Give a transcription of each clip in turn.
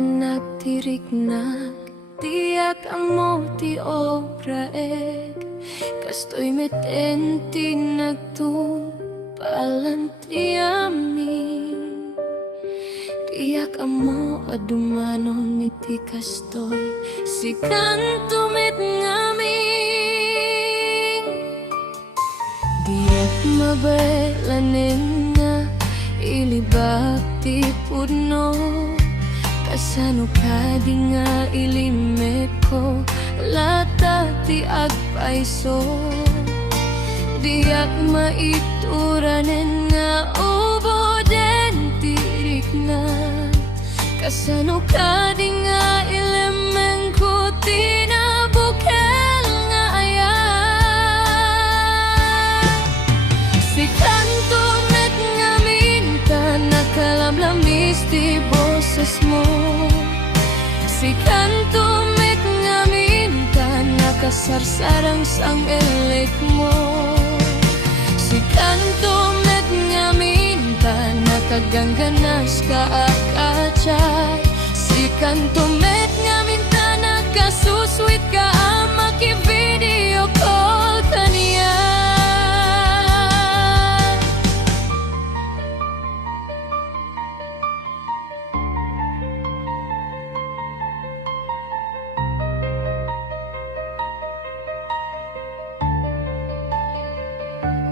Hinagtiriknag tiyak amo ti obraeg kastoy metenti nagtumpalan ti amin. Tiyak amo adumanon iti kastoy si kantumit ngamin. Diyak mabelanen nga ilibak ti pudno kasano ka di nga ilimet ko lata ti agpaiso. Diyak maituranen nga ubo den tirik na kasano ka di nga ilemen ko tinabukel nga ayan. Si kanto met nga minta nakalamlamis ti boses mo. Si kanto met nga minta nakasarsarang sang elek mo. Si kanto met nga minta nakagangganas ka akachay. Si kanto met nga minta nakasuswit ka maki-video call kaniya.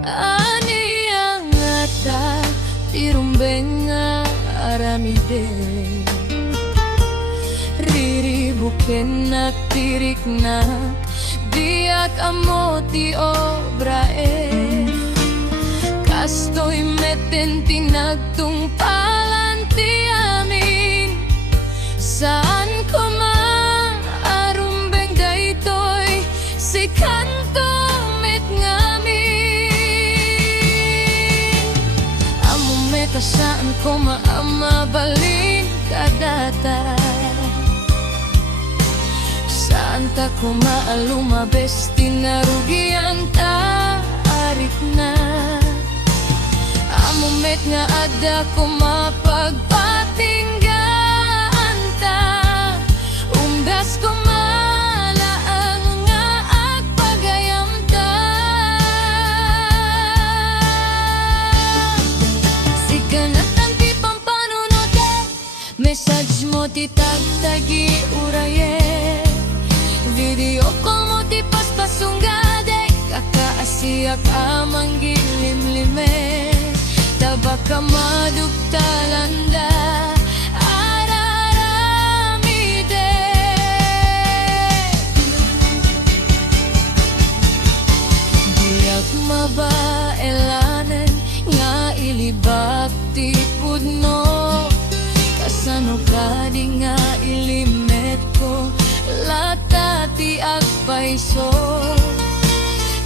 Ani ang ata tirumbeng nga aramide riribuken na tirik na diyak amo ti obrae kastoy meten tinagtungpalan ti amin. Saan ko maarumbeng daytoy si kanto met ngamin. Amo meta saan ko maamabalin kadata. Saan ta ko maalumabes tinarugian ta arik na. Amo met nga ada ko mapagpatinggaan ta. Umdas ko malaang nga agpagayam ta. Si kanatan ti pampanunote message mo ti tagtagi uraye. Video call mo ti paspasunggade kakaasiyak amang gilimlime. Tabaka madugtalanda araramide. Diyak mabaelanen nga ilibak ti pudno kasano ka di nga ilimet ko lata ti agpaiso.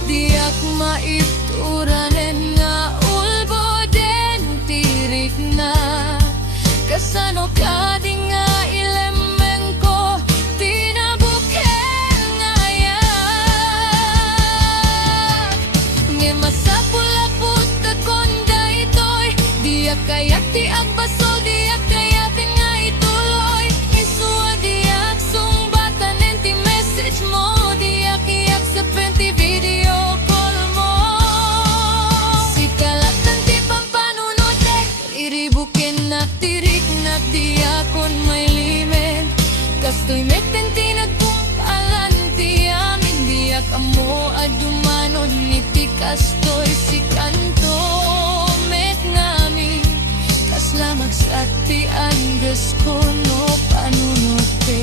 Diyak maituranen nga ulbo den tirik na kasano ka di nga ilemen ko tinabukel nga ayan. Nge masapulaput kakon daytoy diyak kayak ti agbaso diyak kayatin nga ituloy isua diyak sumbatan enti message mo diyak iyak sa penti video call mo. Si kalatan ti pampanunote iribukin na tirik na diyakon may limen kastoy meten ti nagpumpalan ti amin. Diyak amo adumanon niti kastoy si kanto met ngamin kaslamag sa ti angges ko no panunote.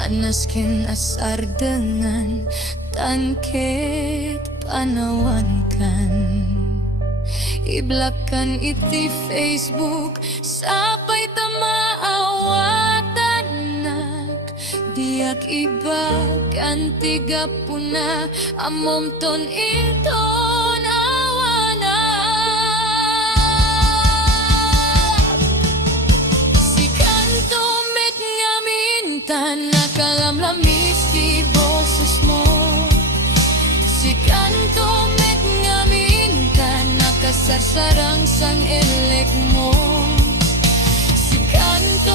Anasken asar dengan tangket panawan kan iblakan iti Facebook sapay tamaawatan nak diyak iba ganti gapuna amom ton iton awanak. Si kanto met nga minta nakalamlamis ti boses mo. Si kanto met nga minta nakasarsarang sang elek mo. Si kanto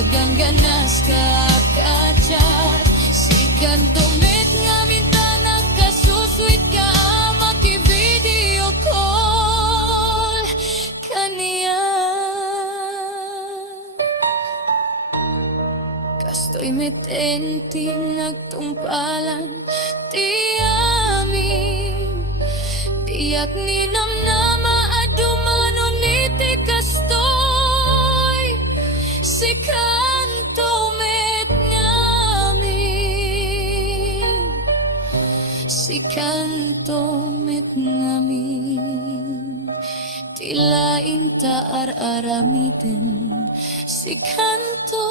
dagang ganas ka kachat. Si kanto met nga minta nakasuswit ka maki-video call kaniya. Kastoy metenting nagtumpalan ti amin. Diyak ni namnama adumano niti kastoy. Si kanto met ngamin. Si kanto met ngamin. Tila inta ar-aramiden. Si kanto